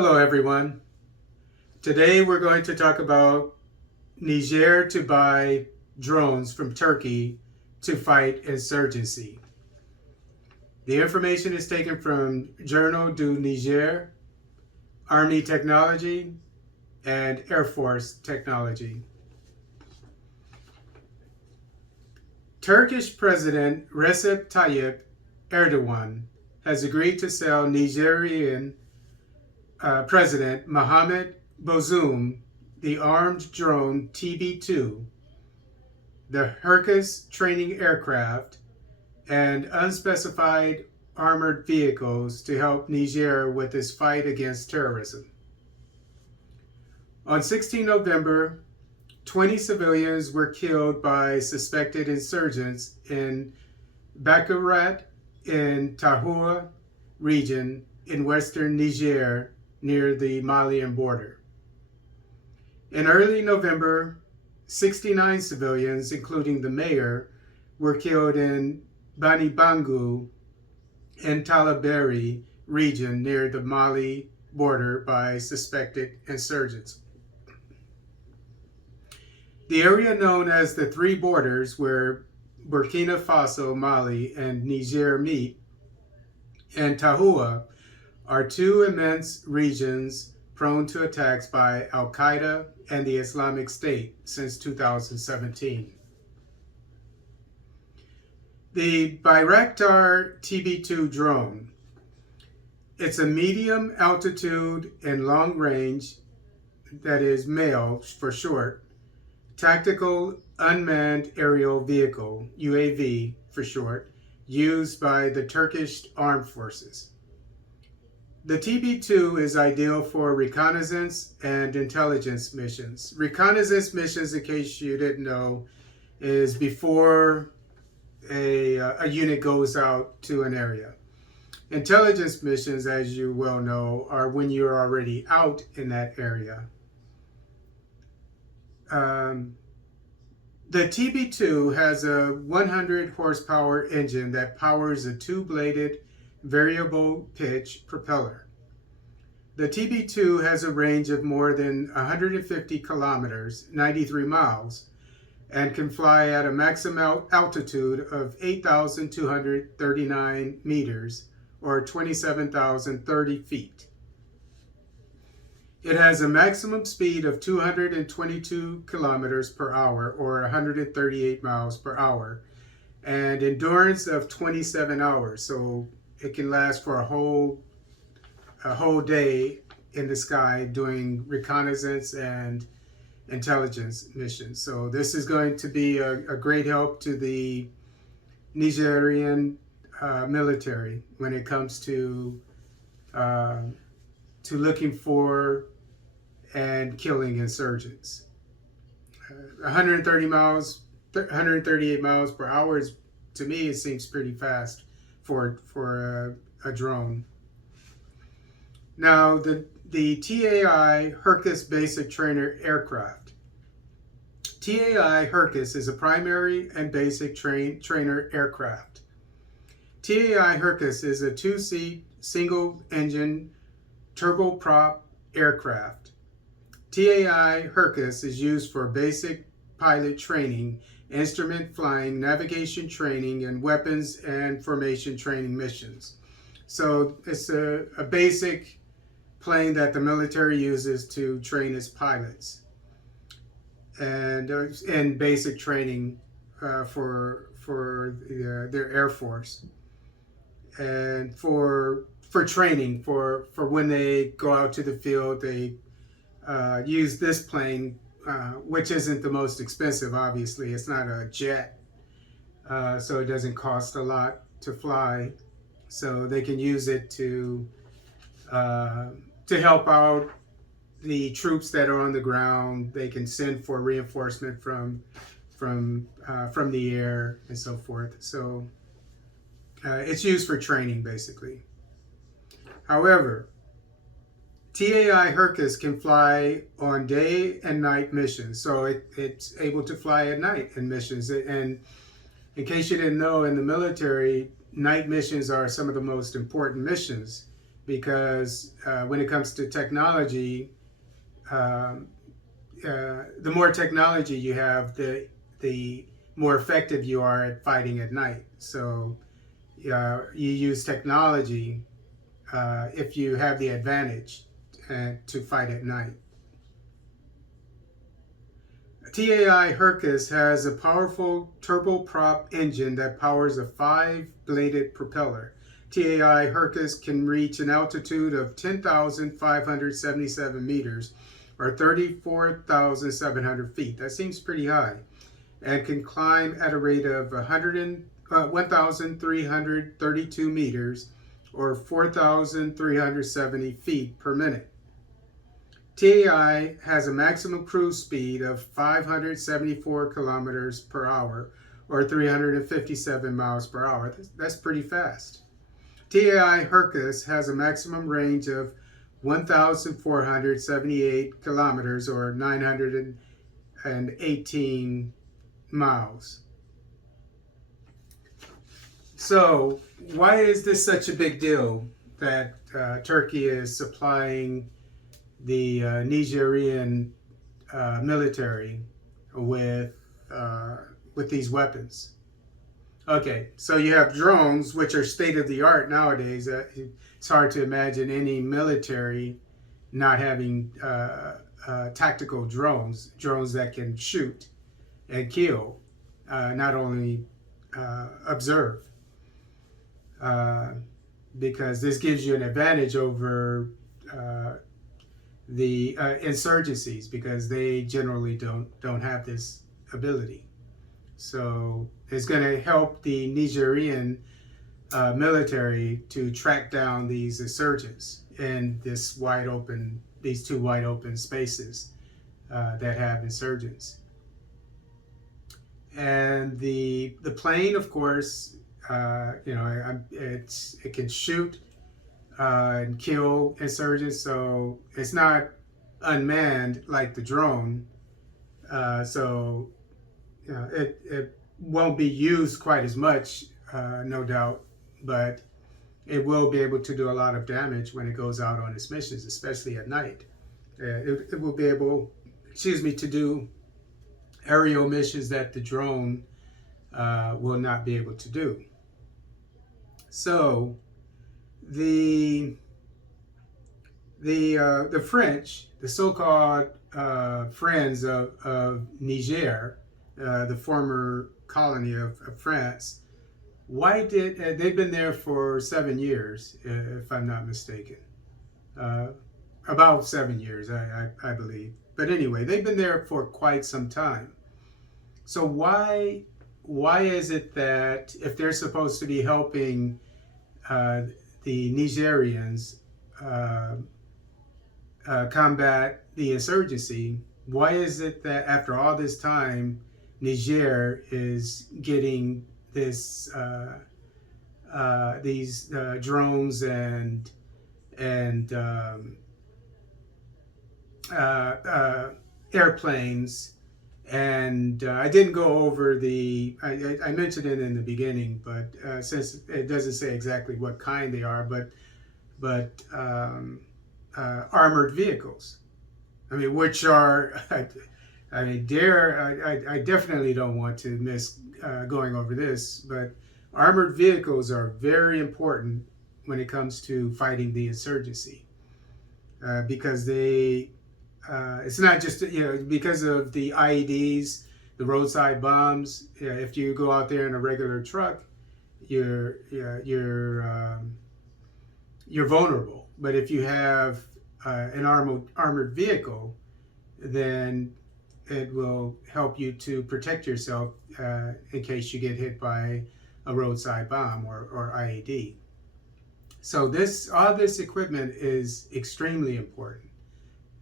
Hello everyone. Today we're going to talk about Niger to buy drones from Turkey to fight insurgency. The information is taken from Journal du Niger, Army Technology, and Air Force Technology. Turkish President Recep Tayyip Erdogan has agreed to sell Nigerian President Mohamed Bazoum the armed drone TB2, the Hercules training aircraft, and unspecified armored vehicles to help Niger with its fight against terrorism. On 16 November, 20 civilians were killed by suspected insurgents in Bakarat in Tahua region in western Niger near the Malian border. In early November, 69 civilians, including the mayor, were killed in Bani Bangu in Talaberi region near the Mali border by suspected insurgents. The area known as the Three Borders, where Burkina Faso, Mali, and Niger meet, and Tahua, are two immense regions prone to attacks by Al-Qaeda and the Islamic State since 2017. The Bayraktar TB2 drone, it's a medium altitude and long range, that is MALE for short, tactical unmanned aerial vehicle, UAV for short, used by the Turkish armed forces. The TB2 is ideal for reconnaissance and intelligence missions. Reconnaissance missions, in case you didn't know, is before a unit goes out to an area. Intelligence missions, as you well know, are when you're already out in that area. The TB2 has a 100 horsepower engine that powers a two-bladed variable pitch propeller. The TB2 has a range of more than 150 kilometers, 93 miles, and can fly at a maximum altitude of 8,239 meters or 27,030 feet. It has a maximum speed of 222 kilometers per hour or 138 miles per hour and endurance of 27 hours. So it can last for a whole day in the sky doing reconnaissance and intelligence missions. So this is going to be a great help to the Nigerian military when it comes to looking for and killing insurgents. 138 miles per hour is, to me, it seems pretty fast for a drone. Now, the TAI Hercules basic trainer aircraft. TAI Hercules is a primary and basic trainer aircraft. TAI Hercules is a two-seat, single-engine, turboprop aircraft. TAI Hercules is used for basic pilot training, instrument flying, navigation training, and weapons and formation training missions. So it's a basic plane that the military uses to train its pilots, and basic training for their Air Force, and for training for when they go out to the field. They use this plane, which isn't the most expensive. Obviously, it's not a jet, so it doesn't cost a lot to fly. So they can use it to help out the troops that are on the ground. They can send for reinforcement from the air and so forth. So it's used for training, basically. However, TAI Hercules can fly on day and night missions, so it's able to fly at night in missions. And in case you didn't know, in the military, night missions are some of the most important missions because when it comes to technology, the more technology you have, the more effective you are at fighting at night. So you use technology if you have the advantage to fight at night. TAI Hercus has a powerful turboprop engine that powers a 5-bladed propeller. TAI Hercus can reach an altitude of 10,577 meters or 34,700 feet. That seems pretty high. And can climb at a rate of 1,332 meters or 4,370 feet per minute. TAI has a maximum cruise speed of 574 kilometers per hour or 357 miles per hour. That's pretty fast. TAI Hercus has a maximum range of 1,478 kilometers or 918 miles. So why is this such a big deal that Turkey is supplying the Nigerian military with these weapons? Okay, so you have drones, which are state of the art nowadays. It's hard to imagine any military not having tactical drones that can shoot and kill, not only observe, because this gives you an advantage over the insurgencies, because they generally don't have this ability. So it's going to help the Nigerian military to track down these insurgents in these two wide open spaces that have insurgents. And the plane, of course, it can shoot and kill insurgents, so it's not unmanned like the drone. So it won't be used quite as much, no doubt, but it will be able to do a lot of damage when it goes out on its missions, especially at night. It will be able, to do aerial missions that the drone will not be able to do. So the French, the so-called friends of Niger, the former colony of France, they've been there for 7 years, if I'm not mistaken, about 7 years, I believe. But anyway, they've been there for quite some time. So why is it that if they're supposed to be helping the Nigerians combat the insurgency, why is it that after all this time, Niger is getting these drones and airplanes? And I didn't go over I mentioned it in the beginning, but since it doesn't say exactly what kind they are, but armored vehicles. I mean, which are, I definitely don't want to miss going over this, but armored vehicles are very important when it comes to fighting the insurgency, because it's not just, because of the IEDs, the roadside bombs. If you go out there in a regular truck, you're vulnerable. But if you have an armored vehicle, then it will help you to protect yourself in case you get hit by a roadside bomb or IED. So all this equipment is extremely important.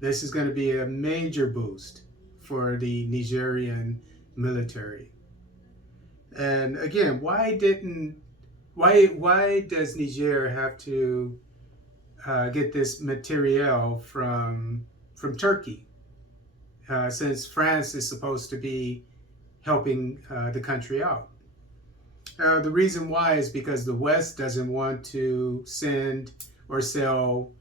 This is going to be a major boost for the Nigerian military. And again, why does Niger have to get this materiel from Turkey, since France is supposed to be helping the country out? The reason why is because the West doesn't want to send or sell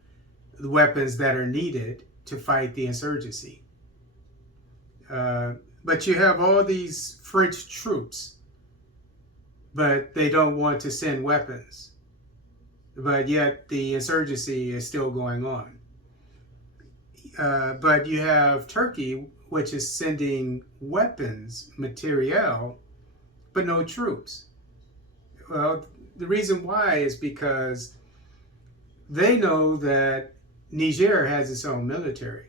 the weapons that are needed to fight the insurgency. But you have all these French troops, but they don't want to send weapons. But yet the insurgency is still going on. But you have Turkey, which is sending weapons, materiel, but no troops. Well, the reason why is because they know that Niger has its own military.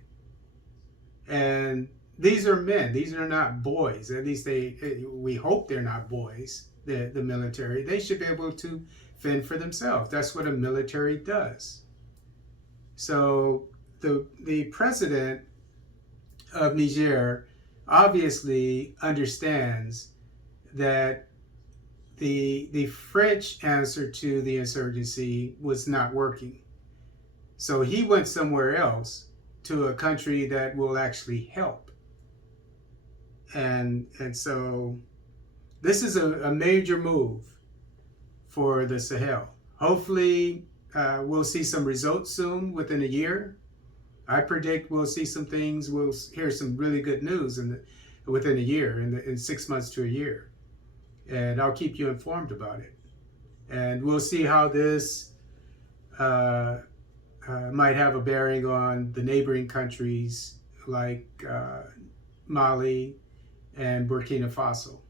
And these are men. These are not boys. At least we hope they're not boys, the military. They should be able to fend for themselves. That's what a military does. So the president of Niger obviously understands that the French answer to the insurgency was not working. So he went somewhere else, to a country that will actually help. And so this is a major move for the Sahel. Hopefully we'll see some results soon, within a year. I predict we'll see some things, we'll hear some really good news within a year, in 6 months to a year. And I'll keep you informed about it. And we'll see how this might have a bearing on the neighboring countries like Mali and Burkina Faso.